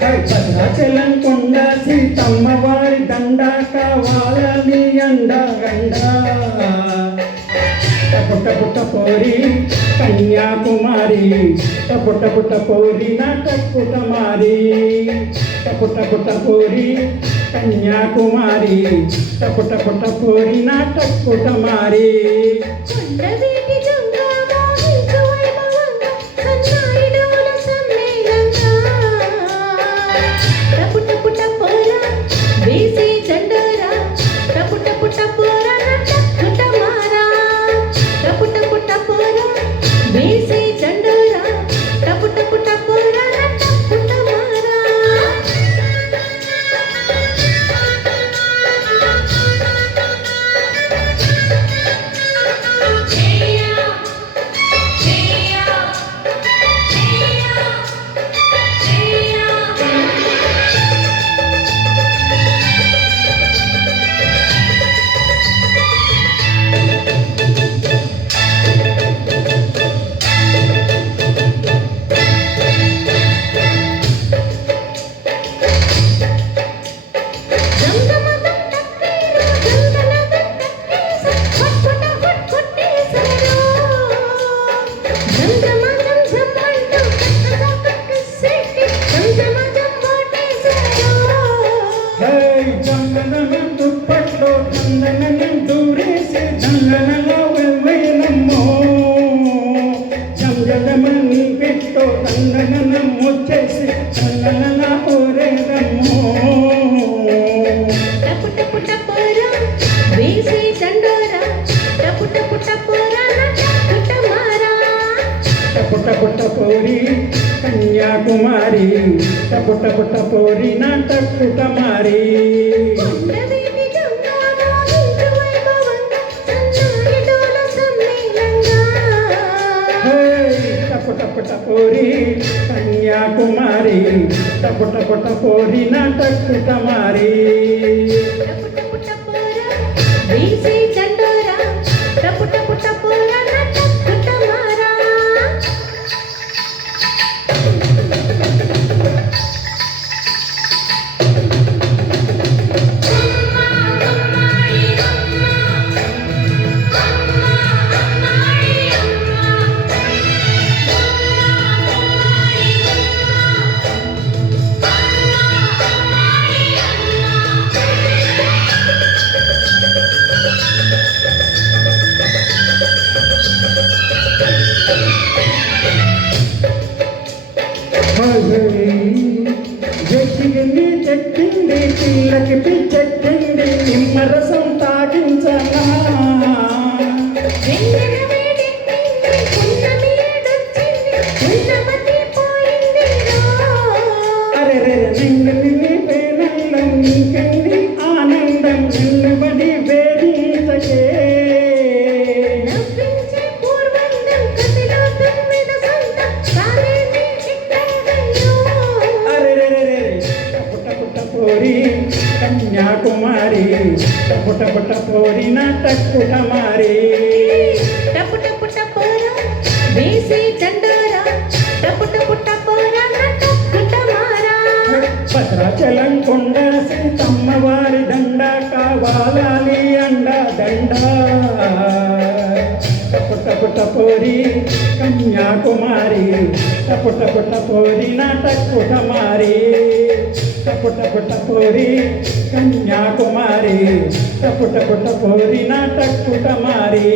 భద్రాచలం కొండ సీతమ్మ వారి దండ కావాలని అండగండ పుట్ట పుట్ట పోరి కన్యాకుమారి పుట్ట పుట్ట పోరి నాటకుటమారి పుట్ట పుట్ట పోరి కన్యాకుమారి పుట్ట పుట్ట పోరి నాటకుటమారి దుప్పట్లో చందనం దూరేసి చందనలో వెమ్మో చందనమని పెట్టో చందనం వచ్చేసి చందనల ఓరేదమ్మో పుట్ట పుట్ట పోరి కన్యాకుమారి పుట్ట పుట్ట పోరి నాటకుటమారి పుట్ట పుట్ట పోరి కన్యాకుమారి పుట్ట పుట్ట పోరి నాటకుటమారి జగ్గిని చెట్టింది పిల్లకి పిచ్చెట్టింది నిమ్మరసం తాగించనా అరే నింగిని పేనల్లం నీకెంది ఆనందం నిన్నబడి వేదించకే కన్యాకుమారి పుట్ట పుట్ట పోరి నాటకుటమారి భద్రాచలం కొండ సీతమ్మ వారి దండ కావాలని అండ దండ పుట్ట పుట్ట పోరి కన్యాకుమారి పుట్ట పుట్ట పోరి నాటకుటమారి పుట్ట పుట్ట పోరి కన్యాకుమారి పుట్ట పుట్ట పోరి నాటకుటమారి